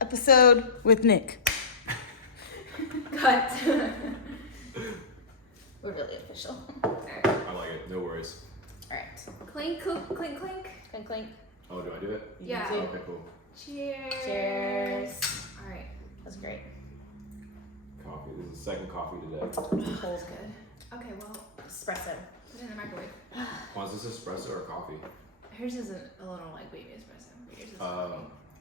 Episode with Nick. Cut. We're really official. Alright. I like it. No worries. Alright. Clink, clink, clink, clink. Clink, clink. Oh, do I do it? Yeah. You do. Okay, cool. Cheers. Cheers. Alright. That's great. Coffee. This is the second coffee today. Cold's good. Okay, well, Espresso. put it in the microwave. Oh, is this espresso or coffee? Hers is a little like baby espresso. But yours is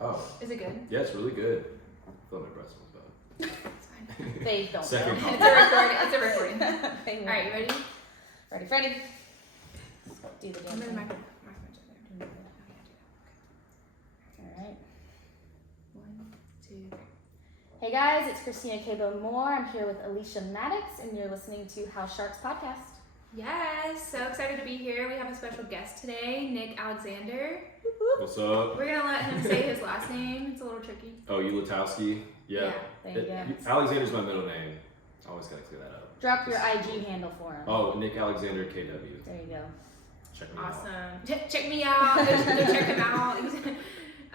Oh. Is it good? Yeah, it's really good. I thought my espresso was bad. It's fine. They don't Second know. coffee. It's a recording. They won't. Alright, you ready? Ready, Freddy? Do the I'm damn in the thing. microwave. Alright. 1, 2, 3. Hey guys, it's Christina Cabo Moore. I'm here with Alicia Maddox, and you're listening to House Sharks Podcast. Yes, so excited to be here. We have a special guest today, Nick Alexander. What's up? We're gonna let him say his last name. It's a little tricky. Oh, Ulatowski? Yeah. There you go. Alexander's my middle name. I always gotta clear that up. Drop your IG handle for him. Oh, nickalexanderkw. There you go. Check me out. Awesome. Check me out. Go check him out.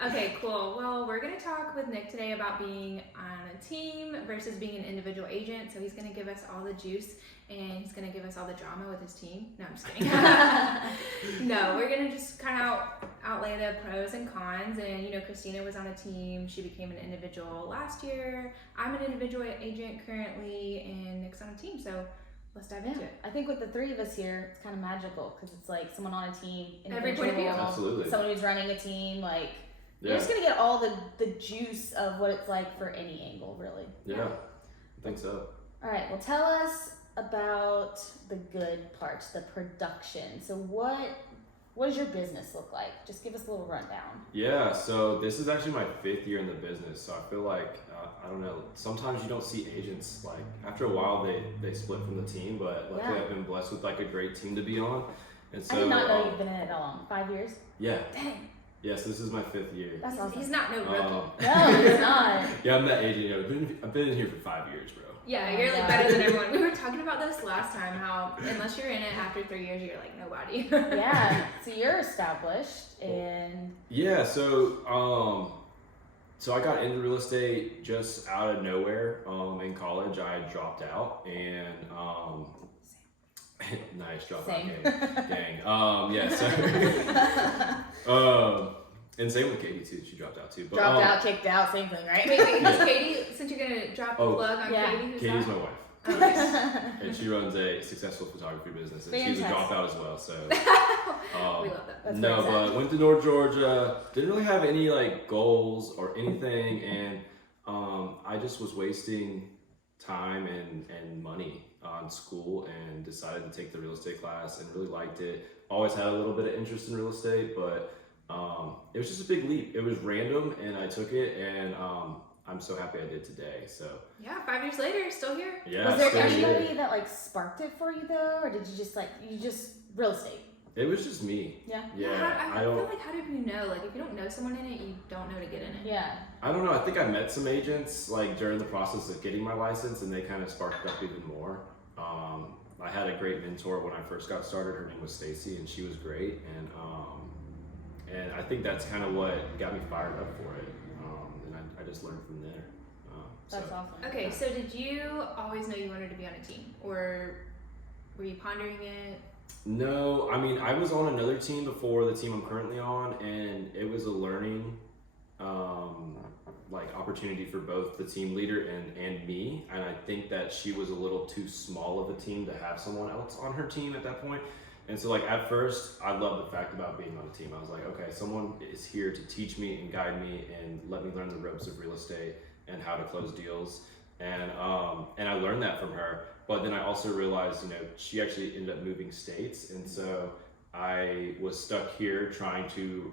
Okay, cool. Well, we're going to talk with Nick today about being on a team versus being an individual agent. So he's going to give us all the juice and he's going to give us all the drama with his team. No, I'm just kidding. No, we're going to just kind of outlay the pros and cons. And, you know, Christina was on a team. She became an individual last year. I'm an individual agent currently, and Nick's on a team. So let's dive into it. I think with the three of us here, it's kind of magical because it's like someone on a team, Every point of view. individual, Absolutely. someone who's running a team, like Yeah. you're just gonna get all the juice of what it's like for any angle, really. Yeah. I think so. All right, well, tell us about the good parts, the production. So what does your business look like? Just give us a little rundown. Yeah, so this is actually my 5th year in the business, so I feel like, I don't know, sometimes you don't see agents, like, after a while they split from the team, but luckily Yeah. I've been blessed with, like, a great team to be on, and so... I did not know you've been in it that long. 5 years? Yeah, Dang, yes, this is my 5th year. that's awesome. He's not no rookie. No, he's not. Yeah, I'm that agent, I've been in here for 5 years, bro. Yeah, Oh you're my like God. better than everyone. We were talking about this last time, how unless you're in it after 3 years, you're like nobody. Yeah, so you're established and Yeah, so I got into real estate just out of nowhere. In college, I dropped out, and nice dropout Same. gang. And same with Katie too. She dropped out too. But, dropped out, kicked out, same thing, right? Wait, who's Katie? Since you're gonna drop the plug on yeah. Katie, who's Katie's that? my wife, Oh, nice. and she runs a successful photography business, and she's a Fantastic. dropout as well. So. We love that. That's No, very sad. but went to North Georgia. Didn't really have any like goals or anything, and I just was wasting time and money on school, and decided to take the real estate class, and really liked it. Always had a little bit of interest in real estate, but it was just a big leap. It was random, and I took it, and I'm so happy I did today. So Yeah, 5 years later, still here. yeah, Was there still here. anybody that like sparked it for you though, or did you just real estate? It was just me. Yeah. Yeah, I feel like how do you know? Like if you don't know someone in it, you don't know to get in it. Yeah. I don't know. I think I met some agents like during the process of getting my license, and they kind of sparked it up even more. I had a great mentor when I first got started. Her name was Stacy, and she was great. And I think that's kind of what got me fired up for it. And I just learned from there. That's so. awesome. Okay, so did you always know you wanted to be on a team, or were you pondering it? No, I mean, I was on another team before the team I'm currently on, and it was a learning like opportunity for both the team leader and me. And I think that she was a little too small of a team to have someone else on her team at that point. And so like at first, I loved the fact about being on a team. I was like, okay, someone is here to teach me and guide me and let me learn the ropes of real estate and how to close deals. And I learned that from her. But then I also realized, she actually ended up moving states. And so I was stuck here trying to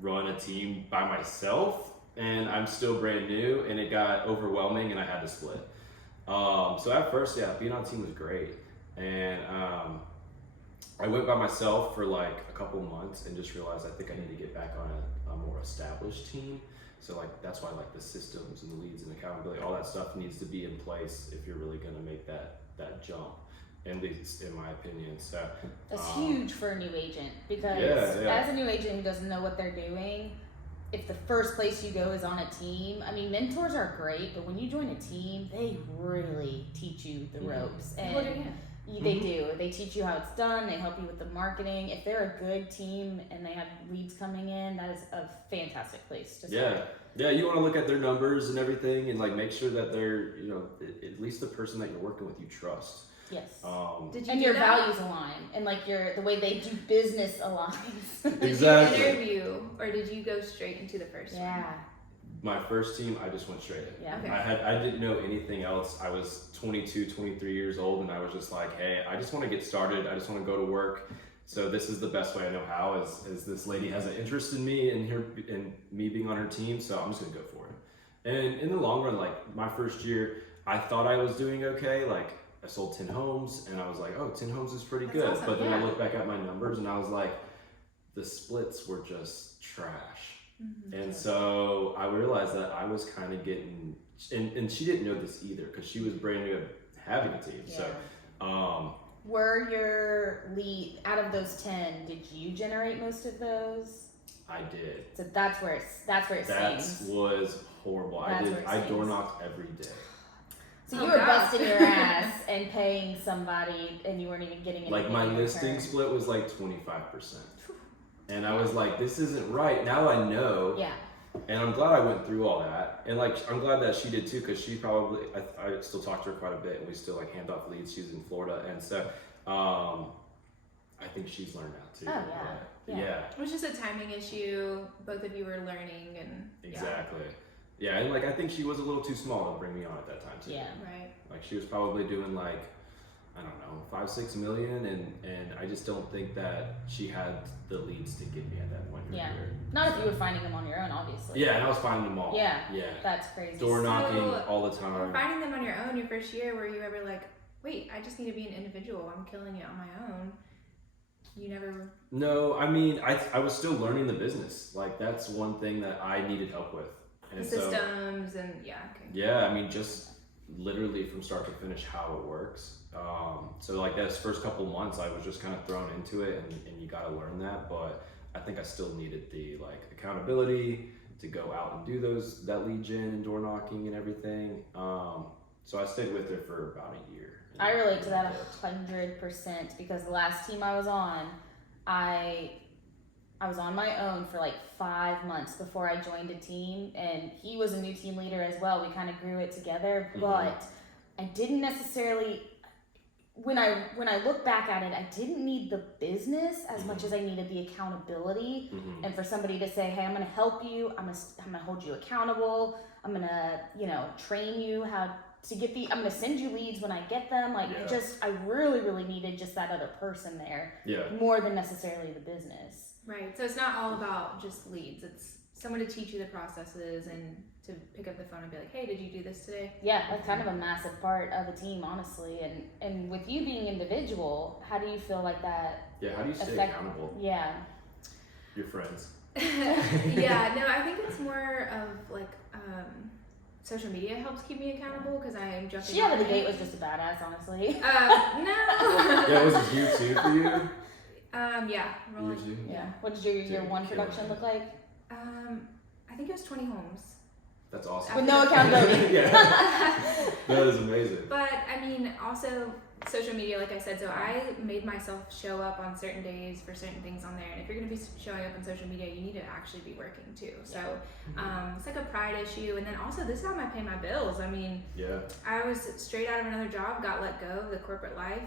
run a team by myself, and I'm still brand new, and it got overwhelming, and I had to split. So at first, yeah, being on a team was great. And I went by myself for like a couple months and just realized I think I need to get back on a more established team. So like that's why like the systems and the leads and accountability, all that stuff needs to be in place if you're really gonna make that jump, at least in my opinion. So That's huge for a new agent because Yeah. as a new agent who doesn't know what they're doing, if the first place you go is on a team, I mean, mentors are great, but when you join a team, they really teach you the ropes. And they do. They teach you how it's done. They help you with the marketing. If they're a good team and they have leads coming in, that is a fantastic place to start. Yeah, you want to look at their numbers and everything, and like make sure that they're, you know, at least the person that you're working with you trust. Yes. Did you and do your that? values align, and like the way they do business aligns. Exactly. Did you interview, or did you go straight into the first one? Yeah. My first team, I just went straight in. Yeah. Okay. I didn't know anything else. I was 22, 23 years old, and I was just like, hey, I just want to get started. I just want to go to work. So this is the best way I know how. Is this lady has an interest in me and me being on her team, so I'm just gonna go for it. And in the long run, like my first year, I thought I was doing okay. Like I sold 10 homes, and I was like, oh, 10 homes is pretty That's good. awesome, But then I yeah. looked back at my numbers, and I was like, the splits were just trash. And so I realized that I was kind of getting, and she didn't know this either because she was brand new at having a team. Yeah. So, Were your lead out of those 10? Did you generate most of those? I did. So that's where it That stings. was horrible. That's where it I stings. door knocked every day. So Oh, you were gosh. busting your ass and paying somebody, and you weren't even getting anything. Like my in listing return. split was like 25%. And I was like, this isn't right. Now I know. Yeah. And I'm glad I went through all that. And like, I'm glad that she did too, because she probably, I still talk to her quite a bit, and we still like hand off leads. She's in Florida. And so, I think she's learned that too. Oh, yeah. But, Yeah. It was just a timing issue. Both of you were learning, and Exactly. Yeah, and like I think she was a little too small to bring me on at that time too. Yeah. Right. Like she was probably doing like, I don't know, 5-6 million, and I just don't think that she had the leads to get me at that point in her Yeah. career. Not if you were finding them on your own, obviously. Yeah, and I was finding them all. Yeah. Yeah. That's crazy. Door knocking So, all the time. Finding them on your own your first year, were you ever like, wait, I just need to be an individual. I'm killing it on my own. You never. No, I mean, I was still learning the business. Like that's one thing that I needed help with. The And so, systems and okay. yeah, I mean, just literally from start to finish how it works. So like those first couple months, I was just kind of thrown into it, and you got to learn that. But I think I still needed the like accountability to go out and do that lead gen and door knocking and everything. So I stayed with her for about a year. I relate to that 100% because the last team I was on, I was on my own for like 5 months before I joined a team, and he was a new team leader as well. We kind of grew it together, but I didn't necessarily. When I look back at it, I didn't need the business as much as I needed the accountability, and for somebody to say, "Hey, I'm going to help you. I'm going to hold you accountable. I'm going to, train you how to get I'm going to send you leads when I get them." Like I really, really needed just that other person there, more than necessarily the business. Right. So it's not all about just leads. It's someone to teach you the processes and to pick up the phone and be like, hey, did you do this today? Yeah, that's kind of a massive part of a team, honestly. And with you being individual, how do you feel like that? Yeah, how do you stay accountable? Yeah. Your friends. Yeah, no, I think it's more of like social media helps keep me accountable because I am jumping. She out of the on it. gate was just a badass, honestly. No. Yeah, was it year 2 for you? Yeah. Year 2? Yeah. What did your year Dude, 1 killing production it. look like? I think it was 20 homes. That's awesome. With no accountability. Yeah. That is amazing. But I mean, also social media, like I said, so I made myself show up on certain days for certain things on there. And if you're going to be showing up on social media, you need to actually be working too. So it's like a pride issue. And then also, this is how I pay my bills. I mean, I was straight out of another job, got let go of the corporate life.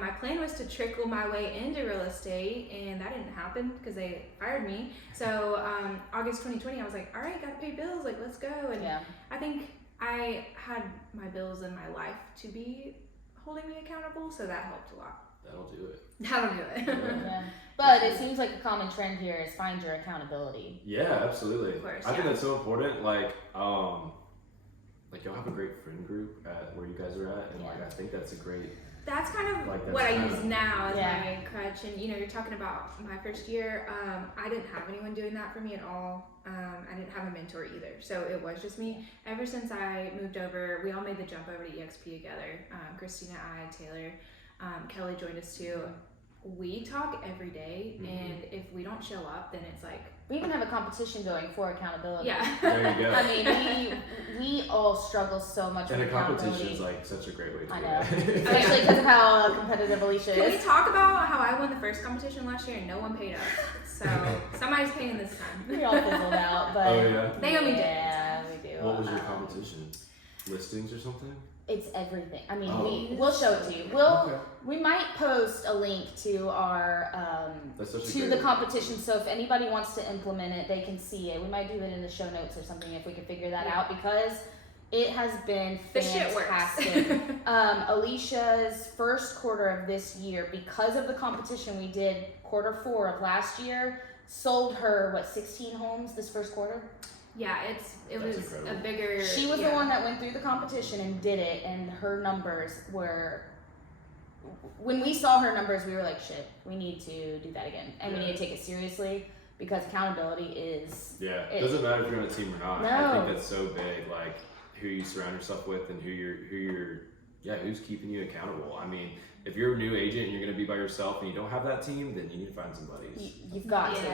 My plan was to trickle my way into real estate, and that didn't happen because they fired me. So August 2020, I was like, all right, gotta pay bills, like let's go. And I think I had my bills in my life to be holding me accountable, so that helped a lot. That'll do it. That'll do it. Yeah. But it seems like a common trend here is find your accountability. Yeah, absolutely. Of course, I think that's so important. Like y'all have a great friend group at where you guys are at, and like I think that's a great. That's kind of Like, that's what I kind use of- now as my crutch. And you're talking about my first year. I didn't have anyone doing that for me at all. I didn't have a mentor either, so it was just me. Ever since I moved over, we all made the jump over to EXP together. Christina, I, Taylor, Kelly joined us too. we talk every day, and if we don't show up, then it's like we even have a competition going for accountability. yeah. There you go. I mean, we all struggle so much And with a competition accountability. is like such a great way to I do know, it. especially because of how competitive Alicia Can we is. talk about how I won the first competition last year and no one paid us? So somebody's paying this time. We all fizzled out, but Oh yeah. They owe me yeah, we do. What was your competition? Listings or something? It's everything. I mean, Oh. we'll show it to you. We might post a link to our That's such a to great the way. competition, so if anybody wants to implement it, they can see it. We might do it in the show notes or something if we can figure that out, because it has been The shit fantastic. works. Alicia's first quarter of this year, because of the competition we did quarter 4 of last year, sold her 16 homes this first quarter. Yeah, it That's was incredible. a bigger. She was yeah. the one that went through the competition and did it, and her numbers were. When we saw her numbers, we were like, "Shit, we need to do that again, and we Yeah. need to take it seriously because accountability is." Yeah, it doesn't matter if you're on a team or not. No. I think that's so big. Like who you surround yourself with and who's keeping you accountable. I mean, if you're a new agent and you're gonna be by yourself and you don't have that team, then you need to find somebody. You've got to. You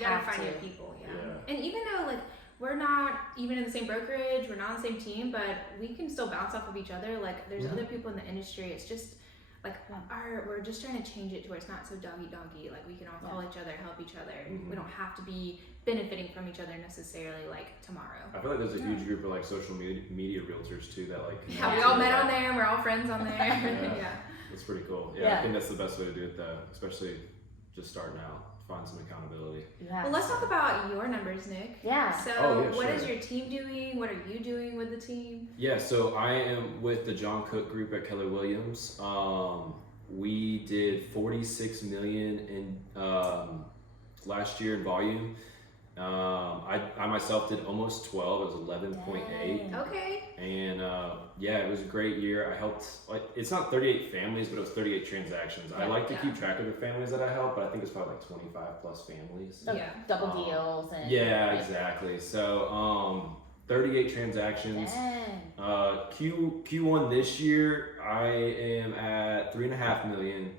gotta have find to. your people. Yeah. Yeah. And even though like we're not even in the same brokerage, we're not on the same team, but we can still bounce off of each other. Like there's other people in the industry. It's just like we're just trying to change it to where it's not so doggy. Like we can all call each other, help each other. We don't have to be benefiting from each other necessarily like tomorrow. I feel like there's a huge group of like social media realtors too that like. Yeah, we all met on there. We're all friends on there. yeah. That's pretty cool. Yeah, I think that's the best way to do it though, especially just starting out. Find some accountability. Yeah. Well, let's talk about your numbers, Nick. Yeah. So, yeah, what is sure. your team doing? What are you doing with the team? Yeah, so I am with the John Cook Group at Keller Williams. We did 46 million in last year in volume. I myself did almost 12. It was 11.8. Dang. Okay. And yeah, it was a great year. I helped, like, it's not 38 families, but it was 38 transactions. I like to keep track of the families that I help, but I think it's probably like 25 plus families. Yeah. Double deals and. Yeah, exactly. So 38 transactions. Dang. Q1 this year, I am at 3.5 million,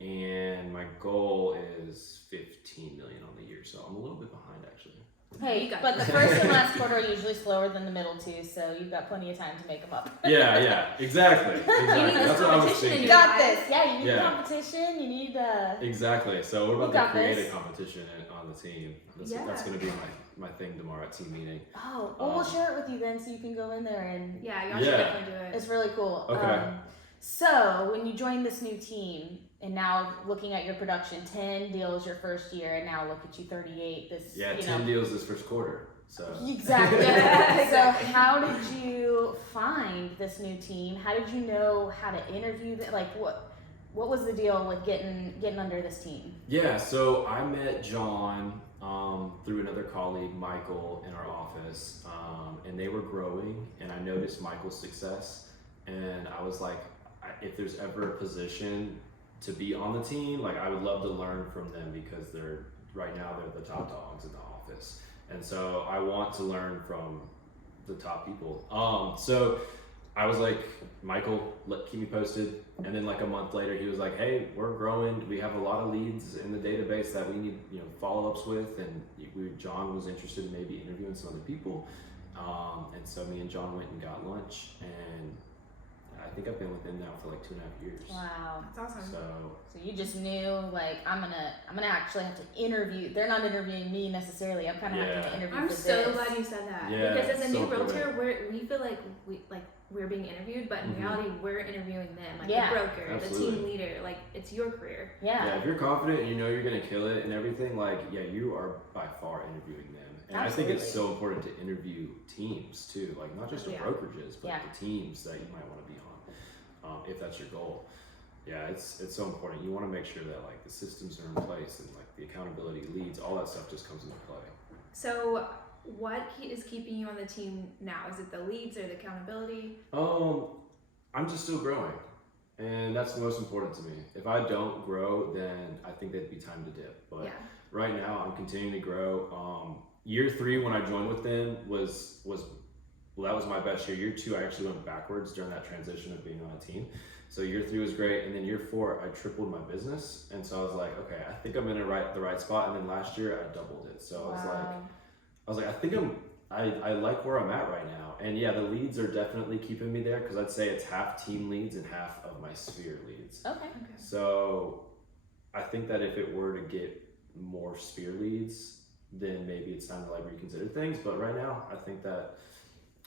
and my goal is 15 million on the year. So I'm a little bit behind actually. Hey, You got but the this. first and last quarter are usually slower than the middle two, so you've got plenty of time to make them up. Yeah, exactly. You need Exactly. this That's what I was competition in thinking. You got this. Yeah, you need Yeah. competition. You need. Exactly. So we're We about got to create this. a competition on the team. That's Yeah. going to be my thing tomorrow at team meeting. Oh, well, we'll share it with you then, so you can go in there and. Yeah, y'all should Yeah. definitely do it. It's really cool. Okay. So when you joined this new team, and now looking at your production, 10 deals your first year, and now look at you, 38. This. Yeah, you 10 know. deals this first quarter. So Exactly. Yeah. So how did you find this new team? How did you know how to interview them? Like what was the deal with getting under this team? yeah, so I met John through another colleague, Michael, in our office, and they were growing, and I noticed Michael's success, and I was like, if there's ever a position to be on the team, like I would love to learn from them because they're the top dogs in the office. And so I want to learn from the top people. So I was like, Michael, keep me posted. And then like a month later, he was like, hey, we're growing. We have a lot of leads in the database that we need, follow-ups with. And John was interested in maybe interviewing some other people. And so me and John went and got lunch, and I think I've been with him now for like 2.5 years. Wow. That's awesome. So you just knew, like, I'm gonna actually have to interview. They're not interviewing me necessarily. I'm kind of having to interview I'm for so this. glad you said that. Yeah, because as a so new realtor, important. we feel like we're being interviewed, but in reality, we're interviewing them, like Yeah. the broker, Absolutely. the team leader. Like it's your career. Yeah, if you're confident and you know you're gonna kill it and everything, like you are by far interviewing them. And I think it's so important to interview teams too, like not just the brokerages, but the teams that you might want to be on, if that's your goal. Yeah, it's so important. You want to make sure that like the systems are in place and like the accountability leads, all that stuff just comes into play. So, what is keeping you on the team now? Is it the leads or the accountability? I'm just still growing, and that's the most important to me. If I don't grow, then I think that'd be time to dip. But right now, I'm continuing to grow. Year 3 when I joined with them was that was my best year. Year 2, I actually went backwards during that transition of being on a team. So year 3 was great, and then year 4, I tripled my business, and so I was like, okay, I think I'm in the right spot. And then last year, I doubled it. So I was like, I think I like where I'm at right now. And yeah, the leads are definitely keeping me there, because I'd say it's half team leads and half of my sphere leads. Okay. So I think that if it were to get more sphere leads, then maybe it's time to like reconsider things. But right now, I think that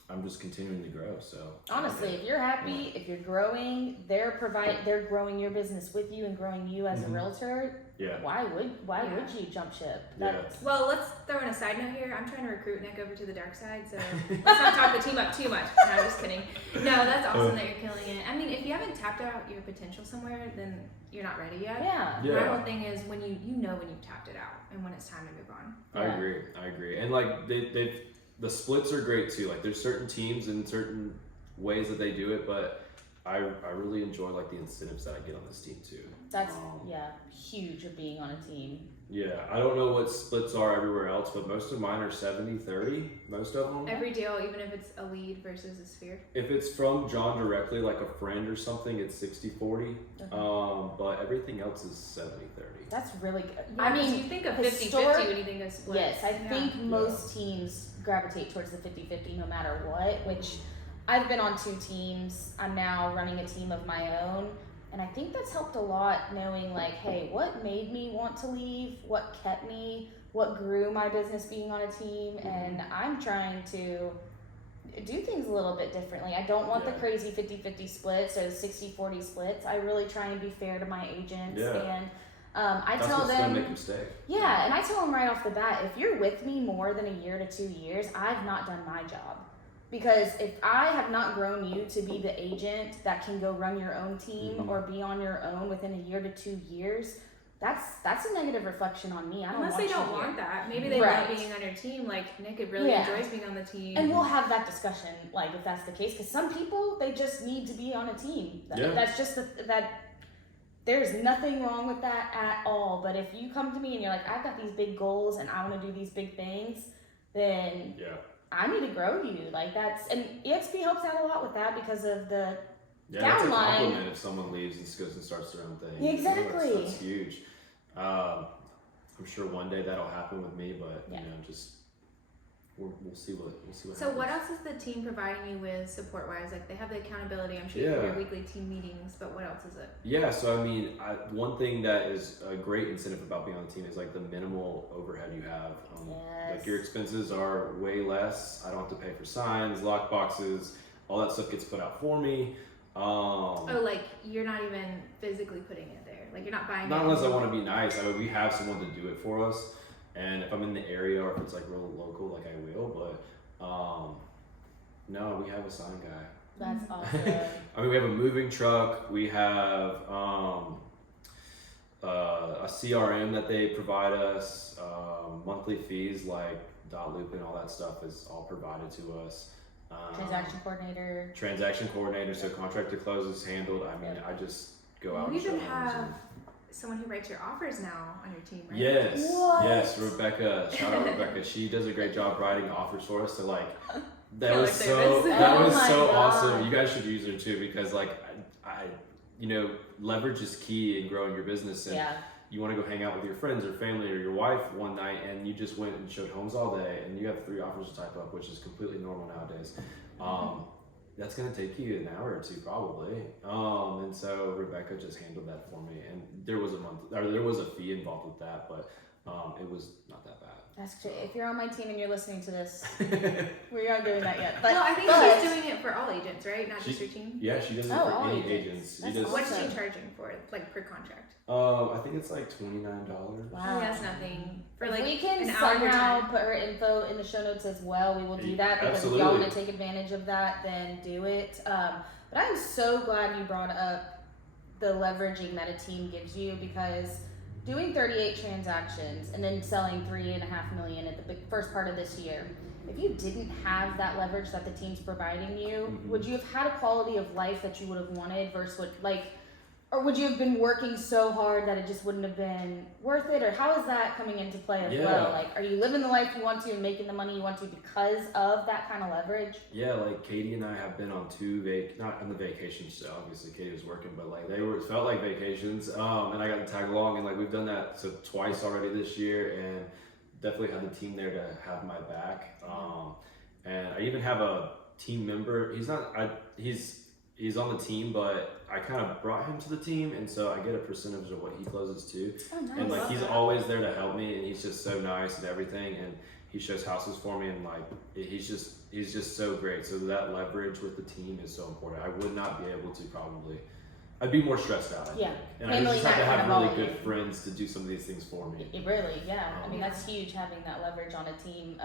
I'm just continuing to grow. So honestly, if you're happy, if you're growing, they're growing your business with you and growing you as a realtor. Yeah. Why would you jump ship? Well, let's throw in a side note here. I'm trying to recruit Nick over to the dark side, so let's not talk the team up too much. No, I'm just kidding. No, that's awesome that you're killing it. I mean, if you haven't tapped out your potential somewhere, then you're not ready yet. Yeah. My whole thing is when you know when you've tapped it out and when it's time to move on. I agree. And like the splits are great too. Like there's certain teams and certain ways that they do it, but I really enjoy like the incentives that I get on this team too. That's huge of being on a team. Yeah, I don't know what splits are everywhere else, but most of mine are 70-30, most of them. Every deal, even if it's a lead versus a sphere? If it's from John directly, like a friend or something, it's 60-40, but everything else is 70-30. That's really good. Yeah, I mean, you think of 50-50 when you think of splits. Yes, I think most teams gravitate towards the 50-50 no matter what, which I've been on 2 teams. I'm now running a team of my own. And I think that's helped a lot, knowing like, hey, what made me want to leave? What kept me? What grew my business being on a team? And I'm trying to do things a little bit differently. I don't want the crazy 50-50 splits or 60-40 splits. I really try and be fair to my agents. And I tell them, that's gonna make them stay. Yeah, and I tell them right off the bat, if you're with me more than a year to 2 years, I've not done my job. Because if I have not grown you to be the agent that can go run your own team or be on your own within a year to 2 years, that's a negative reflection on me. Unless they don't want that. Maybe they love being on your team. Like Nick really enjoys being on the team. And we'll have that discussion, like if that's the case. Because some people, they just need to be on a team. That's just that. There's nothing wrong with that at all. But if you come to me and you're like, I've got these big goals and I want to do these big things, then I need to grow you. Like and EXP helps out a lot with that because of the that's a compliment if someone leaves and goes and starts their own thing. Exactly. That's huge. I'm sure one day that'll happen with me, but you know, just we'll see what happens. So what else is the team providing you with support wise? Like they have the accountability, I'm sure you have your weekly team meetings, but what else is it? Yeah, so I mean, one thing that is a great incentive about being on the team is like the minimal overhead you have. Like your expenses are way less. I don't have to pay for signs, lock boxes, all that stuff gets put out for me. Like you're not even physically putting it there. Like you're not buying Not unless I want to be nice. I mean, we have someone to do it for us. And if I'm in the area or if it's like real local, like I will, but no, we have a sign guy. That's awesome. I mean, we have a moving truck. We have a CRM that they provide us. Monthly fees like dot loop and all that stuff is all provided to us. Transaction coordinator. So contract to close is handled. I mean, I just go out. You even have someone who writes your offers now on your team, right? Yes. Yes, Rebecca. Shout out Rebecca. She does a great job writing offers for us. So like that was so awesome. You guys should use her too because like I you know, leverage is key in growing your business and you want to go hang out with your friends or family or your wife one night and you just went and showed homes all day and you have 3 offers to type up, which is completely normal nowadays. That's going to take you an hour or 2 probably. And so Rebecca just handled that for me. And there was a fee involved with that, but it was not that bad. That's great. If you're on my team and you're listening to this, we aren't doing that yet. But, well, I think she's doing it for all agents, right? Not just your team? Yeah, she does it for any agents. What's she charging for, like per contract? I think it's like $29. Wow. That's nothing. For like we can somehow put her info in the show notes as well. We will do that because if y'all want to take advantage of that, then do it. But I'm so glad you brought up the leveraging that a team gives you because doing 38 transactions and then selling $3.5 million at the first part of this year, if you didn't have that leverage that the team's providing you, would you have had a quality of life that you would have wanted versus what, like, or would you have been working so hard that it just wouldn't have been worth it? Or how is that coming into play as well? Like, are you living the life you want to and making the money you want to because of that kind of leverage? Yeah, like Katie and I have been on not on the vacations, so obviously Katie was working, but like it felt like vacations. And I got to tag along, and like we've done that so twice already this year, and definitely had the team there to have my back. And I even have a team member. He's on the team, but I kind of brought him to the team, and so I get a percentage of what he closes too. Oh, nice. And like he's always there to help me, and he's just so nice and everything, and he shows houses for me, and like he's just so great. So that leverage with the team is so important. I would not be able to probably. I'd be more stressed out. I think. And I just have to have really good friends to do some of these things for me. It really, I mean, that's huge, having that leverage on a team,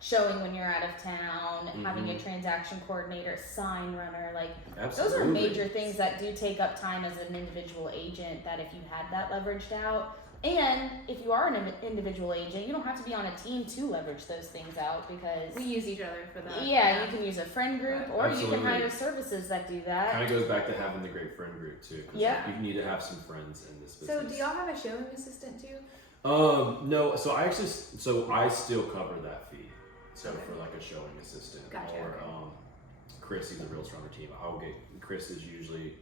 showing when you're out of town, having a transaction coordinator, sign runner, like Absolutely. those are major things that do take up time as an individual agent, that if you had that leveraged out. And if you are an individual agent, you don't have to be on a team to leverage those things out, because we use each other for that. Yeah, you can use a friend group, or Absolutely. you can hire services that do that. Kind of goes back to having the great friend group too. Yeah. You need to have some friends in this business. So do y'all have a showing assistant too? No. So I still cover that fee. So Okay. for like a showing assistant, Gotcha, or okay. Chris, he's a real stronger team. Chris has usually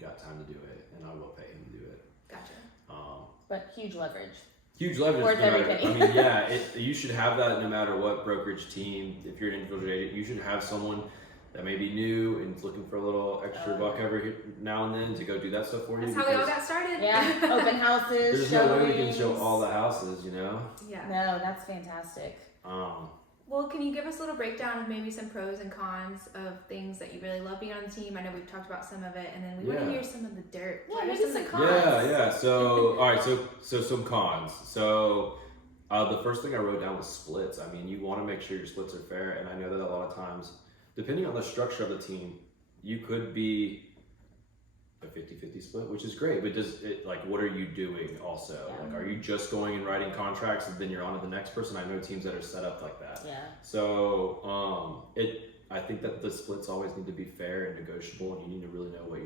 got time to do it, and I will pay him to do it. Gotcha. But huge leverage. Huge leverage. Worth every penny. I mean, yeah, you should have that no matter what brokerage team. If you're an individual agent, you should have someone that may be new and is looking for a little extra buck every now and then to go do that stuff for you. That's how we all got started. Yeah, open houses, There's no way we can showings. show all the houses, Yeah. No, that's fantastic. Well, can you give us a little breakdown of maybe some pros and cons of things that you really love being on the team? I know we've talked about some of it, and then we want to hear some of the dirt. Yeah, What are maybe some some of the cons. Yeah. So, all right. So some cons. So, the first thing I wrote down was splits. I mean, you want to make sure your splits are fair, and I know that a lot of times, depending on the structure of the team, you could be a 50-50 split, which is great, but what are you doing also? Yeah. Like, are you just going and writing contracts and then you're on to the next person? I know teams that are set up like that. Yeah. So, I think that the splits always need to be fair and negotiable, and you need to really know what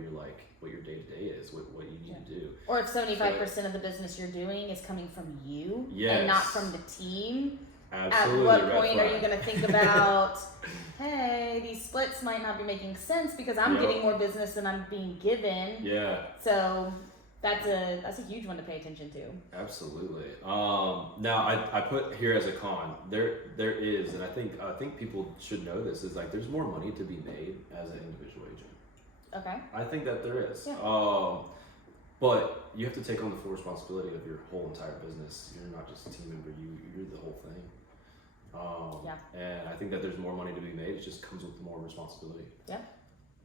your day-to-day is, what you need to do. Or if 75% of the business you're doing is coming from you Yes. and not from the team, Absolutely. at what red point flag. are you going to think about, hey, these splits might not be making sense because I'm Yep. getting more business than I'm being given. Yeah. So that's a huge one to pay attention to. Absolutely. Now I put here as a con. There is, and I think people should know this, is like there's more money to be made as an individual agent. Okay. I think that there is. Yeah. But you have to take on the full responsibility of your whole entire business. You're not just a team member. You're the whole thing. And I think that there's more money to be made. It just comes with more responsibility. Yeah.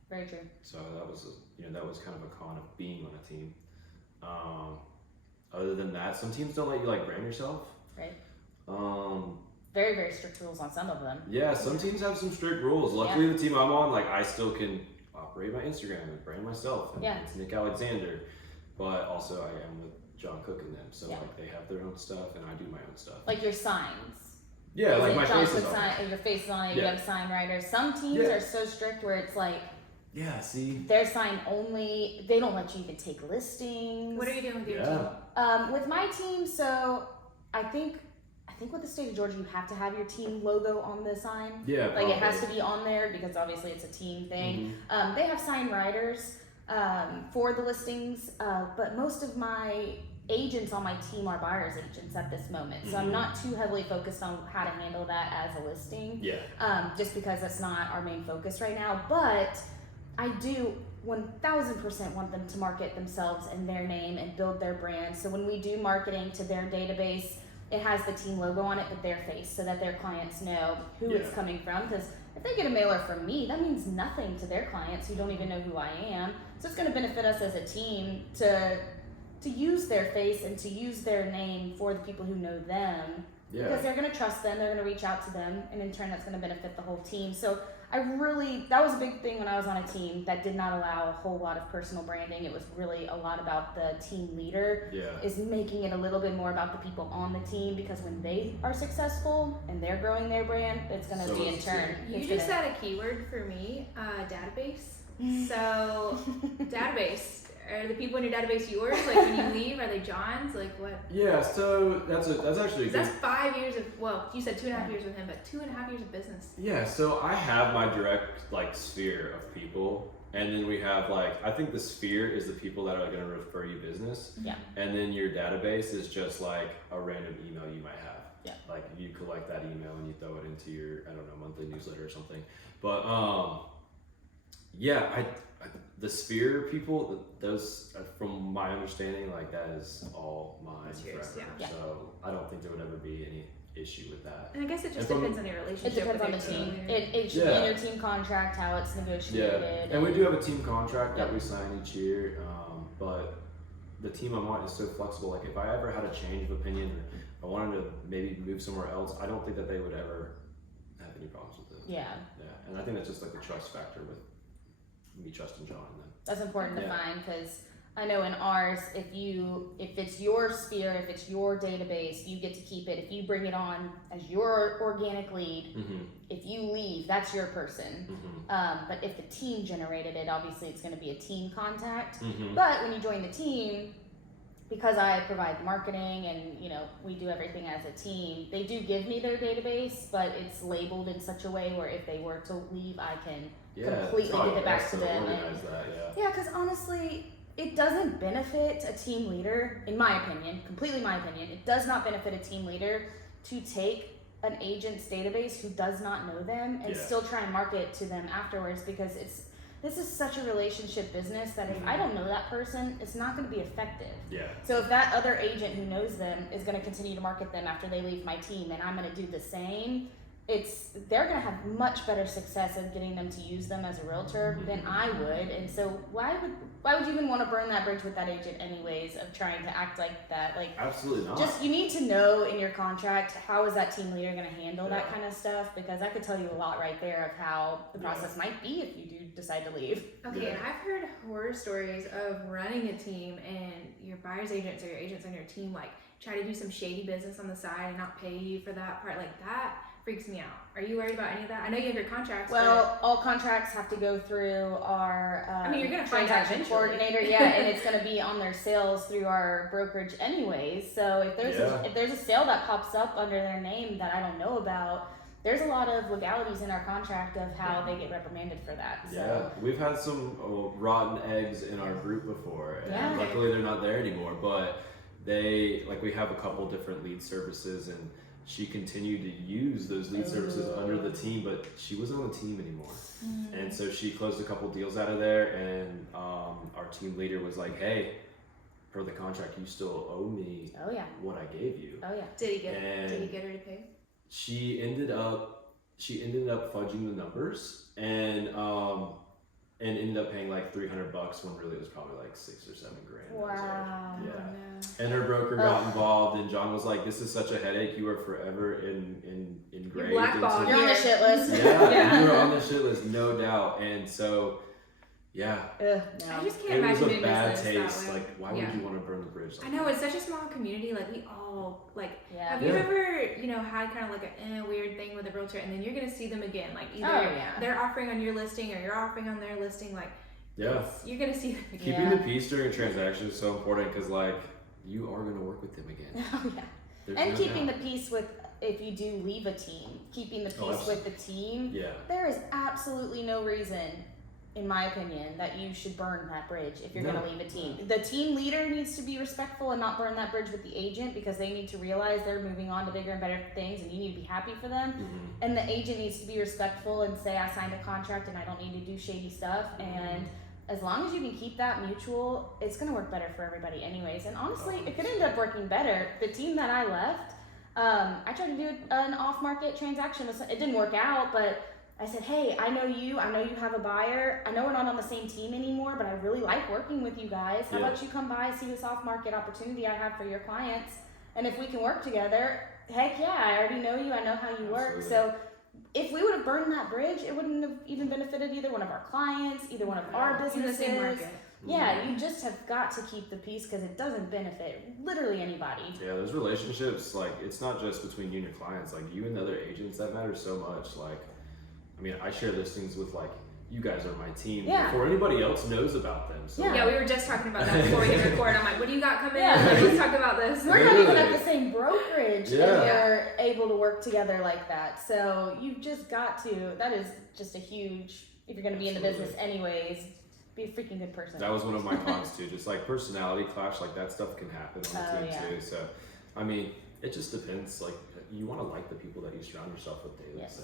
Very true. So that was kind of a con of being on a team. Other than that, some teams don't let you like brand yourself. Right. Very, very strict rules on some of them. Yeah, some teams have some strict rules. Luckily, the team I'm on, like I still can operate my Instagram and brand myself. And it's Nick Alexander, but also I am with John Cook and them. So like they have their own stuff and I do my own stuff. Like your signs. Yeah, like my John face is Cook on. your face is on it. You have sign writers. Some teams are so strict where it's like. Yeah, see. They're sign only. They don't let you even take listings. What are you doing with your team? With my team, so I think with the state of Georgia, you have to have your team logo on the sign. Yeah, like it has to be on there because obviously it's a team thing. They have sign writers for the listings, but most of my agents on my team are buyer's agents at this moment, so I'm not too heavily focused on how to handle that as a listing. Yeah. Just because that's not our main focus right now, but I do 1000% want them to market themselves in their name and build their brand. So when we do marketing to their database, it has the team logo on it, but their face, so that their clients know who it's coming from. Because if they get a mailer from me, that means nothing to their clients who don't even know who I am. So it's going to benefit us as a team to use their face and to use their name for the people who know them. Yeah. Because they're going to trust them, they're going to reach out to them, and in turn that's going to benefit the whole team. So that was a big thing when I was on a team that did not allow a whole lot of personal branding. It was really a lot about the team leader is making it a little bit more about the people on the team, because when they are successful and they're growing their brand, it's going to be in turn. You just said a keyword for me, database. So database. are the people in your database yours? Like when you leave, are they John's? Like what? Yeah, so that's actually a 'Cause good. that's 5 years of, well, you said 2.5 years with him, but 2.5 years of business. Yeah, so I have my direct like sphere of people, and then we have like, I think the sphere is the people that are going to refer you business. Yeah. And then your database is just like a random email you might have. Yeah. Like you collect that email and you throw it into your, I don't know, monthly newsletter or something. But yeah, I the sphere people, those from my understanding, like that is all mine That's yours, forever. yeah. So I don't think there would ever be any issue with that. And I guess it just And from- depends on your relationship. It depends with on the your team. leader. It should be in Yeah. your team contract how it's negotiated. Yeah, and we do have a team contract that Yep. we sign each year, but the team I'm on is so flexible. Like if I ever had a change of opinion or I wanted to maybe move somewhere else, I don't think that they would ever have any problems with it. Yeah, Yeah, and I think that's just like the trust factor with me trusting John and them. that's important to Yeah. find because I know in ours, if it's your sphere, if it's your database, you get to keep it. If you bring it on as your organic lead, Mm-hmm. if you leave, that's your person. Mm-hmm. But if the team generated it, obviously it's going to be a team contact. Mm-hmm. But when you join the team, because I provide the marketing and we do everything as a team, they do give me their database, but it's labeled in such a way where if they were to leave, I can completely give it back to them. Organize that, yeah. Yeah, because honestly, it doesn't benefit a team leader, in my opinion, completely my opinion, it does not benefit a team leader to take an agent's database who does not know them and Yeah. still try and market to them afterwards, because this is such a relationship business that if I don't know that person, it's not going to be effective. Yeah. So if that other agent who knows them is going to continue to market them after they leave my team and I'm going to do the same, they're going to have much better success of getting them to use them as a realtor than I would. And so why would you even want to burn that bridge with that agent anyways, of trying to act like that? Like, Absolutely not. just, you need to know in your contract, how is that team leader going to handle that Yeah. kind of stuff? Because I could tell you a lot right there of how the process might be if you do decide to leave. Okay, Yeah. and I've heard horror stories of running a team and your buyer's agents or your agents on your team like try to do some shady business on the side and not pay you for that part. Like that freaks me out. Are you worried about any of that? I know you have your contracts. Well, all contracts have to go through our you're gonna find out transaction eventually. coordinator, yeah, and it's going to be on their sales through our brokerage anyways. So if there's a sale that pops up under their name that I don't know about, there's a lot of legalities in our contract of how they get reprimanded for that. So. Yeah, we've had some rotten eggs in our group before, and Yeah. luckily they're not there anymore. But we have a couple different lead services, and she continued to use those lead services under the team, but she wasn't on the team anymore. And so she closed a couple deals out of there, and our team leader was like, "Hey, per the contract, you still owe me Oh yeah. what I gave you." Oh yeah. did he get her to pay? She ended up fudging the numbers and ended up paying like $300 when really it was probably like $6 or $7 grand. I was like, Wow. yeah. Oh, no. And her broker got involved, and John was like, "This is such a headache. You are forever engraved blackballed. into." You're on the shit list. Yeah, you were on the shit list, no doubt. And so, yeah, Ugh, I no. just can't it was imagine a doing bad business taste. that way. Like, why Yeah. would you want to burn the bridge? Like I know, that? it's such a small community. Like we all like. Yeah. Have you Yeah. ever, had kind of like a weird thing with a realtor, and then you're gonna see them again, like either Oh, yeah. they're offering on your listing or you're offering on their listing, like Yeah. you're gonna see them again. Keeping Yeah. the peace during a transaction is so important because, like, you are going to work with them again. Oh yeah. There's And no keeping doubt. the peace with, if you do leave a team, keeping the peace absolutely. with the team. Yeah. There is absolutely no reason, in my opinion, that you should burn that bridge if you're No. going to leave a team. The team leader needs to be respectful and not burn that bridge with the agent, because they need to realize they're moving on to bigger and better things, and you need to be happy for them. Mm-hmm. And the agent needs to be respectful and say, I signed a contract and I don't need to do shady stuff. And as long as you can keep that mutual, it's going to work better for everybody anyways. And honestly, it could end up working better. The team that I left, I tried to do an off-market transaction. It didn't work out, but I said, hey, I know you have a buyer. I know we're not on the same team anymore, but I really like working with you guys. How Yeah. about you come by, see this off-market opportunity I have for your clients? And if we can work together, heck yeah, I already know you. I know how you work. Absolutely. So if we would have burned that bridge, it wouldn't have even benefited either one of our clients, either one of our in the businesses. same market. Yeah, you just have got to keep the peace, because it doesn't benefit literally anybody. Yeah, those relationships, like, it's not just between you and your clients, like, you and the other agents, that matters so much. Like, I mean, I share listings with, like, you guys are my team Yeah. before anybody else knows about them. So Yeah, we were just talking about that before we hit record. I'm like, what do you got coming Yeah. in? Like, let's talk about this. We're not even at Really? the same brokerage, Yeah. and you're able to work together like that. So you've just got to. That is just a huge. If you're going to be in the Absolutely. business, anyways, be a freaking good person. that was one of my cons too. Just like personality clash, like that stuff can happen on the Oh, team yeah. too. So, I mean, it just depends. Like, you want to like the people that you surround yourself with daily. Yes.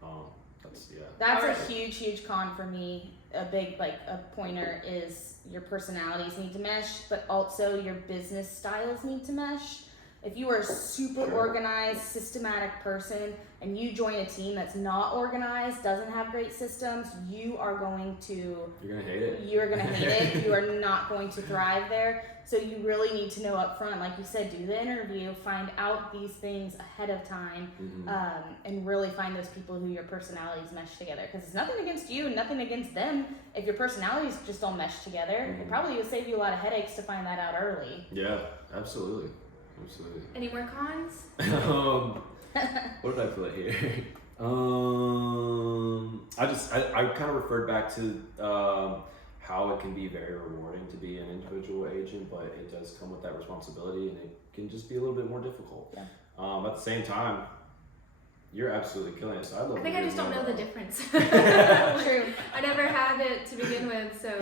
So, that's That's Alright. a huge con for me. A big a pointer is your personalities need to mesh, but also your business styles need to mesh. If you are a super Sure. organized, systematic person and you join a team that's not organized, doesn't have great systems, you are going to You're gonna hate it. you're gonna hate it. You are not going to thrive there. So you really need to know up front, like you said, do the interview, find out these things ahead of time, Mhm. and really find those people who your personalities mesh together. Because it's nothing against you, nothing against them. If your personalities just don't mesh together, it probably would save you a lot of headaches to find that out early. Yeah, absolutely. Absolutely. Any more cons? What did I put here? I kind of referred back to how it can be very rewarding to be an individual agent, but it does come with that responsibility, and it can just be a little bit more difficult. Yeah. At the same time, you're absolutely killing it. So I love. I think I just don't know the difference. True. I never had it to begin with, so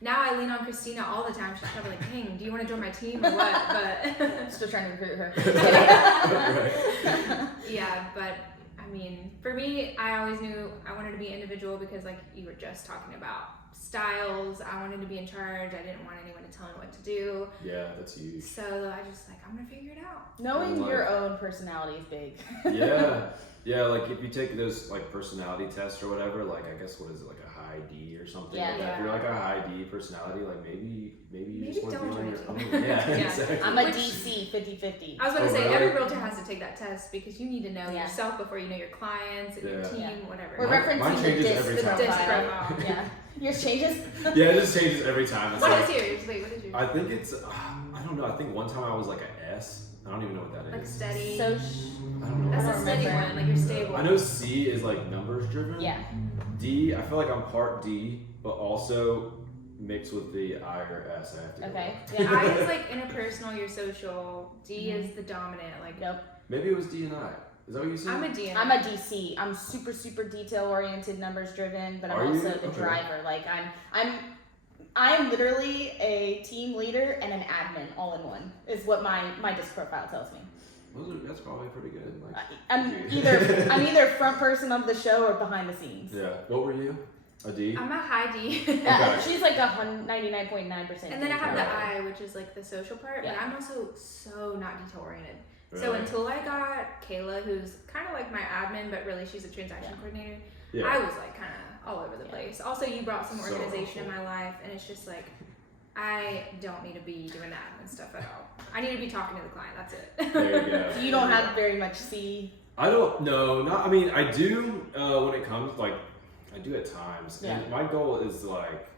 now I lean on Christina all the time. She's probably like, "Hey, do you want to join my team or what?" But Still trying to recruit her. Right. yeah, but I mean, for me, I always knew I wanted to be individual because, like you were just talking about, styles. I wanted to be in charge. I didn't want anyone to tell me what to do. Yeah, that's huge. So I just I'm gonna figure it out. Knowing Like- your own personality is big. Yeah, like if you take those like personality tests or whatever, like I guess what is it, like a high D or something? Yeah. Like that. If you're like a high D personality, like maybe you just want to don't be on your join own. a team. Yeah, Yeah. exactly. I'm a Which- DC 50-50. I was gonna Oh, say really? every realtor has to take that test because you need to know Yeah. yourself before you know your clients and your Yeah. team, Yeah. whatever. We're Mine referencing the changes disc every profile. time. Disc profile. Yeah. Yours changes? Yeah, it just changes every time. It's What like, is yours? Wait, what is yours? I think it's I don't know. I think one time I was like a S. I don't even know what that is. Like steady. So, I don't know. That's I a don't steady remember. one. Like you're stable. I know C is like numbers driven. yeah. D, I feel like I'm part D, but also mixed with the I or S. I have to go Okay. look. Yeah. I is like interpersonal. You're social. D is the dominant. Like Yep. Maybe it was D and I. Is that what you said? I'm a D. I'm a DC. I'm super detail oriented, numbers driven, but I'm Are you? also the Okay. driver. Like I'm literally a team leader and an admin all in one. Is what my disc profile tells me. That's probably pretty good. Like, I'm either front person of the show or behind the scenes. yeah. What were you? A D? I'm a high D. Yeah, Okay. she's like 99.9%. And then I have the Okay. I, which is like the social part, Yeah. but I'm also so not detail oriented. So Really? until I got Kayla, who's kind of like my admin, but really she's a transaction coordinator, Yeah. I was like kind of all over the place. Also, you brought some So organization in helpful. my life, and it's just like, I don't need to be doing the admin stuff at all. I need to be talking to the client, that's it. There you go. You don't have very much C. I don't know. Not. I mean, I do when it comes like I do at times. Yeah. And my goal is like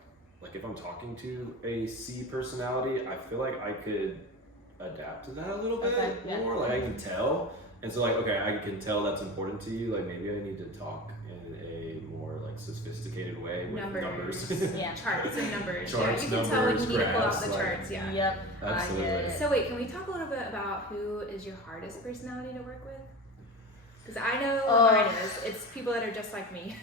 if I'm talking to a C personality, I feel like I could adapt to that a little bit Okay, yeah. more. Like I can tell, and so like okay, I can tell that's important to you. Like maybe I need to talk in a more like sophisticated way with numbers. Yeah. Charts and numbers. Charts, yeah, you can tell when you numbers, need to pull out graphs, the like- charts. Yeah. Yep. Absolutely. I get it. So wait, can we talk a little bit about who is your hardest personality to work with? Because I know Oh. mine is. It's people that are just like me.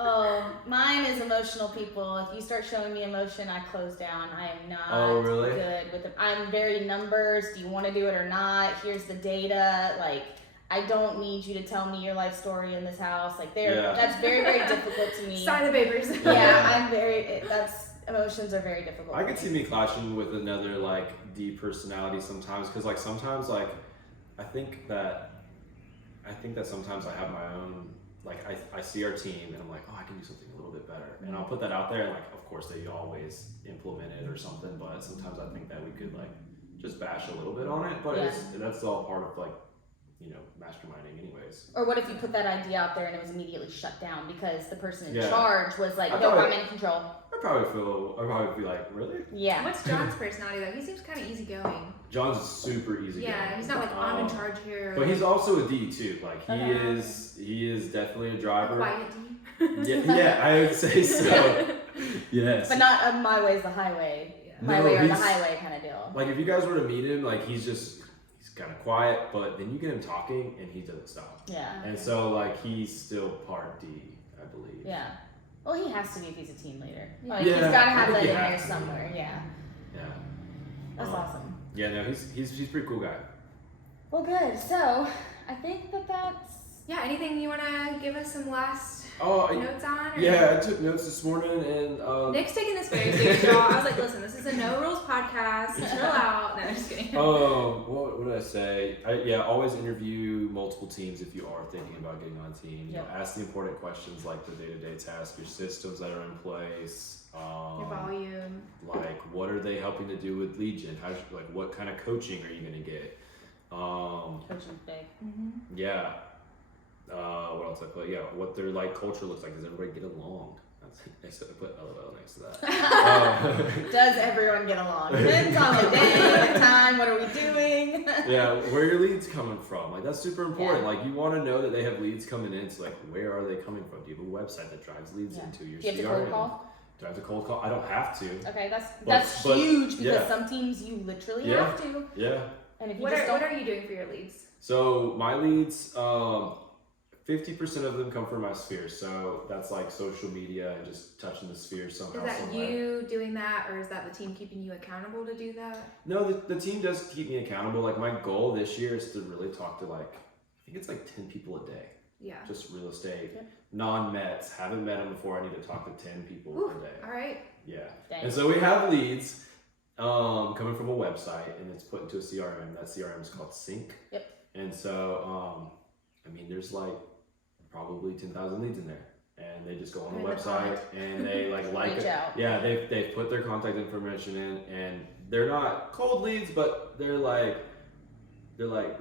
Oh, mine is emotional people. If you start showing me emotion, I close down. I am not Oh, really? good with it. I'm very numbers. Do you want to do it or not? Here's the data. Like, I don't need you to tell me your life story in this house. Like, Yeah. that's very, very difficult to me. Sign the papers. Yeah, emotions are very difficult. I for could me. see me clashing with another like D personality sometimes because like sometimes like I think that sometimes I have my own like I see our team and I'm like, oh, I can do something a little bit better, and I'll put that out there, and like of course they always implement it or something, but sometimes I think that we could like just bash a little bit on it, but that's all part of like masterminding anyways. Or what if you put that idea out there and it was immediately shut down because the person in Yeah. charge was like, I no, thought I'm in control. I'd probably be like, really? Yeah. What's John's personality though? He seems kind of easygoing. John's super easy. Yeah, he's not like I'm in charge here. But he's also a D too. Like Okay. he is definitely a a driver. quiet D. Yeah, I would say so. Yes. But not my way's the highway. My way or the highway kind of deal. Like if you guys were to meet him, like he's kind of quiet, but then you get him talking and he doesn't stop. Yeah. And so like he's still part D, I believe. Yeah. Well, he has to be if he's a team leader. Yeah. Like, he's got to have I that think in he there has to. somewhere. Yeah. Yeah. That's awesome. Yeah, no, he's a pretty cool guy. Well, good. So I think that's. Yeah, anything you want to give us some last Oh, notes on? Or? yeah, I took notes this morning and Nick's taking this very serious, y'all. I was like, listen, this is a no rules podcast. Chill out. No, I'm just kidding. what did I say? Always interview multiple teams if you are thinking about getting on a team. Yep. You know, ask the important questions like the day-to-day tasks, your systems that are in place. Your volume. Like, what are they helping to do with lead gen? What kind of coaching are you going to get? Coaching's big. Mm-hmm. Yeah. What else I put? Yeah, what their like culture looks like. Does everybody get along? I put LOL next to that. Does everyone get along? Depends on the day, the time, what are we doing? Yeah, where are your leads coming from? Like that's super important. Yeah. Like you want to know that they have leads coming in. So like, where are they coming from? Do you have a website that drives leads into your Do you have to CRM? cold call? Do I have to cold call? I don't have to. Okay, that's but- huge because yeah. some teams you literally Yeah. have to. Yeah. And if you What just are don't. you doing for your leads? So my leads, 50% of them come from my sphere. So that's like social media and just touching the sphere somehow. Is that some way. you doing that, or is that the team keeping you accountable to do that? No, the team does keep me accountable. Like my goal this year is to really talk to I think it's like 10 people a day. Yeah. Just real estate, Okay. non-Mets, haven't met them before. I need to talk to 10 people Ooh, a day. all right. Yeah. Dang. And so we have leads coming from a website and it's put into a CRM. That CRM is called Sync. Yep. And so, there's like probably 10,000 leads in there. And they just go on the Put in the website and they like Reach it. out. Yeah, they've put their contact information in and they're not cold leads, but they're like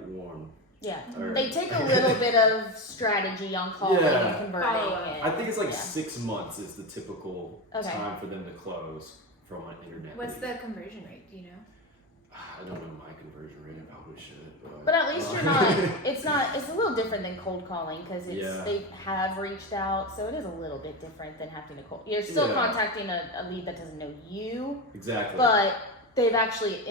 warm. Yeah. Or- They take a little bit of strategy on calling Yeah. and converting. Follow-up. and- I think it's like yeah. 6 months is the typical Okay. time for them to close from an internet. What's lead. the conversion rate? Do you know? I don't know my conversion rate. I probably should. But at least you're not, it's a little different than cold calling because Yeah. they have reached out. So it is a little bit different than having to cold. You're still Yeah. contacting a lead that doesn't know you, Exactly. but they've actually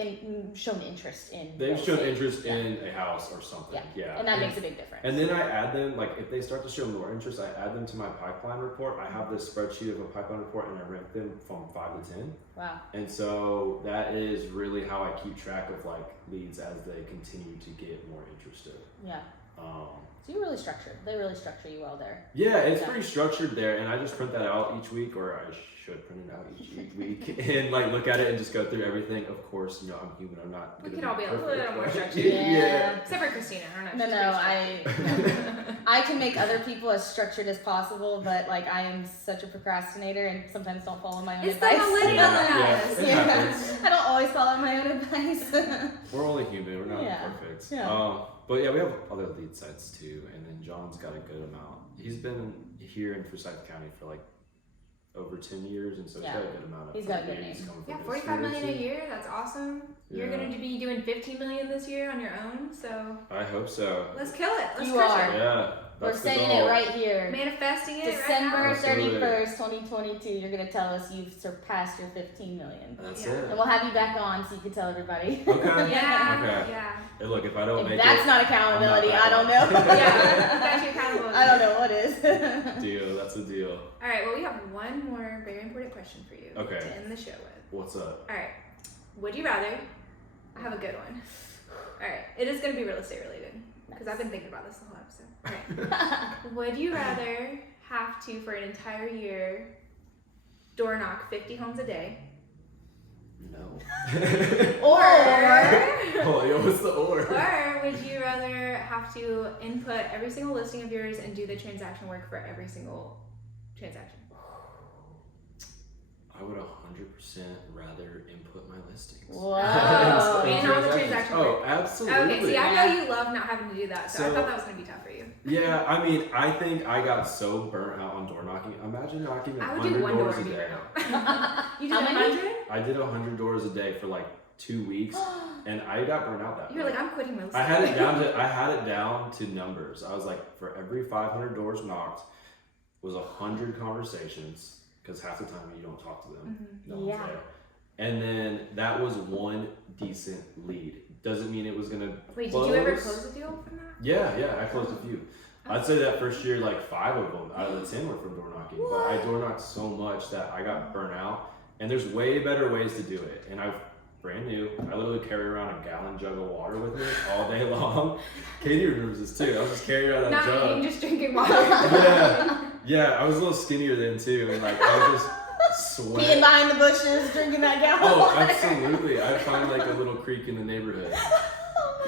shown interest in. They've real shown estate. interest Yeah. in a house or something. Yeah. And that makes a big difference. And then I add them, like if they start to show more interest, I add them to my pipeline report. I have this spreadsheet of a pipeline report and I rank them from 5 to 10. Wow. And so that is really how I keep track of like leads as they continue to get more interested. Yeah. Um, So you're really structured. They really structure you well there. yeah, it's Yeah. pretty structured there, and I just print that out each week, or I should print it out each week, and like look at it and just go through everything. Of course, you know I'm human. I'm not. We gonna could all be a perfect, little more but- structured. Yeah. Except for Christina. I don't know. No, I can make other people as structured as possible, but like I am such a procrastinator and sometimes don't follow my own It's the advice. millennial in Yeah, us. it happens. I don't always follow my own advice. We're only human. We're not Yeah. perfect. Yeah. But yeah, we have other lead sites too, and then John's got a good amount. He's been here in Forsyth County for like over 10 years, and so Yeah. he's got a good amount of He's got a good leads name. coming from Yeah, his 45 million a sphere, too. year. That's awesome. You're Yeah. going to be doing 15 million this year on your own. So I hope so. let's kill it. Let's You crush are. it. Yeah. We're that's the saying goal. it right here. Manifesting it December right Absolutely. 31st, 2022, you're going to tell us you've surpassed your 15 million. That's Yeah. And it. we'll have you back on so you can tell everybody. Okay. now. Yeah. Okay. Yeah. Hey, look, if I don't If make that's it, not accountability, I'm not I don't back know. on. Yeah. Got you accountable. I don't know what is. deal. That's a deal. All right. Well, we have one more very important question for you Okay. to end the show with. What's up? All right. Would you rather? I have a good one. All right. It is going to be real estate related because I've been thinking about this the whole episode. All right. Would you rather have to, for an entire year, door knock 50 homes a day? No. Or Oh, yo, what's the order? Or would you rather have to input every single listing of yours and do the transaction work for every single transaction? I would 100% rather input my listings. Whoa. And all the transaction Oh, work. absolutely. Okay, see, I know you love not having to do that, so I So- thought that was going to be tough for you. Yeah, I mean, I think I got so burnt out on door knocking. Imagine knocking I would 100 do one door doors a and be day. burnt out. You did How many? 100? I did 100 doors a day for like 2 weeks, and I got burnt out that You were way. like, I'm quitting real estate. I had it down to numbers. I was like, for every 500 doors knocked, was 100 conversations, because half the time you don't talk to them. Mm-hmm. No one's Yeah. there. And then that was one decent lead. Doesn't mean it was gonna Wait, close. did you ever close a deal from that? Yeah, I closed a few. I'd say that first year, like 5 of them out of the 10 were from door knocking. But I door knocked so much that I got burnt out. And there's way better ways to do it. And I've brand new. I literally carry around a gallon jug of water with me all day long. Katie remembers this too. I was just carrying around that Not jug. eating, just drinking water. Yeah, I was a little skinnier then too, and like I was just Being sweating. behind the bushes, drinking that gallon of Oh, water. absolutely! I'd find like a little creek in the neighborhood.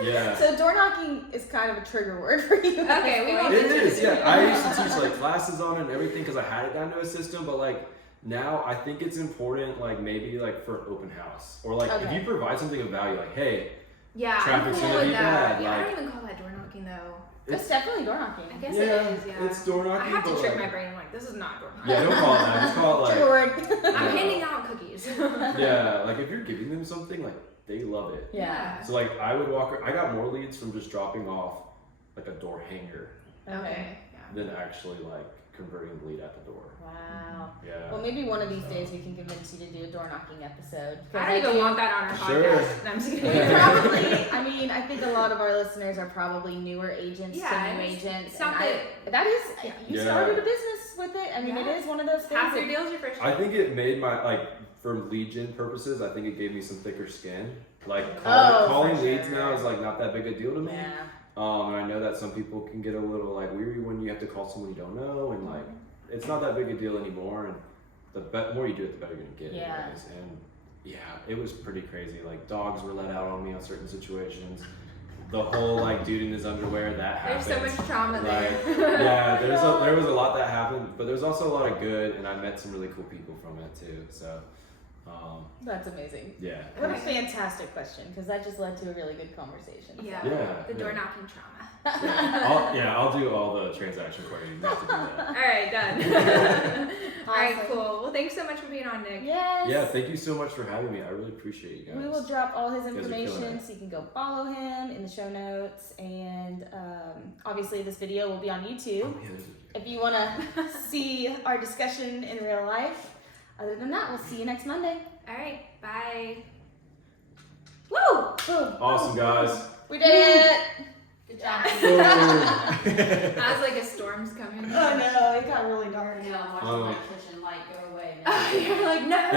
Yeah. So door knocking is kind of a trigger word for you. Okay, we won't It mention is, it. yeah. I used to teach like classes on it and everything because I had it down to a system, but like now I think it's important, like maybe like for an open house or like if Okay. you provide something of value, like hey, Yeah, I'm Traffic's cool gonna with be that. bad, Yeah, I like- don't even call that door knocking though. It's definitely door knocking. I guess yeah, it is, yeah. it's door I knocking. have to but, trick like- my brain. I'm like, this is not door knocking. Yeah, don't call it that. Just call it Trigger like word. I'm Yeah. handing out cookies. yeah, like if you're giving them something, like they love it. Yeah. So like I would walk. I got more leads from just dropping off like a door hanger Okay. Yeah. than actually like converting the lead at the door. Wow. Yeah. Well, maybe one of these days we can convince you to do a door knocking episode. 'Cause I don't even want that on our Sure. podcast. No, I'm just kidding. We probably, I mean, I think a lot of our listeners are probably newer agents Yeah, to new it's agents. not and that is, Yeah. you Yeah. started a business with it. I mean, Yeah. it is one of those things. Half your that- deal's your first I year. think it made my like for lead gen purposes. I think it gave me some thicker skin. Like Oh, calling for leads sure. now is like not that big a deal to me. Yeah. And I know that some people can get a little like weary when you have to call someone you don't know, and like it's not that big a deal anymore. And the more you do it, the better you're gonna get. Yeah. anyways. And yeah, it was pretty crazy. Like dogs were let out on me on certain situations. The whole like dude in his underwear that There's happened. so much trauma Like, there. yeah, there was a lot that happened, but there's also a lot of good, and I met some really cool people from it too. So, That's amazing. yeah. What a fantastic question, because that just led to a really good conversation. so. Yeah. Yeah, The yeah. door knocking trauma. I'll do all the transaction for you. You have to do that. All right, done. All right, Awesome. cool. Well, thanks so much for being on, Nick. Yes. Yeah, thank you so much for having me. I really appreciate you guys. We will drop all his guys are killing information it. so you can go follow him in the show notes. And obviously, this video will be on YouTube Oh, yeah, there's a- if you want to see our discussion in real life. Other than that, we'll see you next Monday. All right, bye. Woo! Boom. Awesome, guys. We did it! Good job. Boom. I was like, a storm's coming. Oh no, it got really dark. Yeah, I'm watching Oh. my kitchen light go away. You're like, no.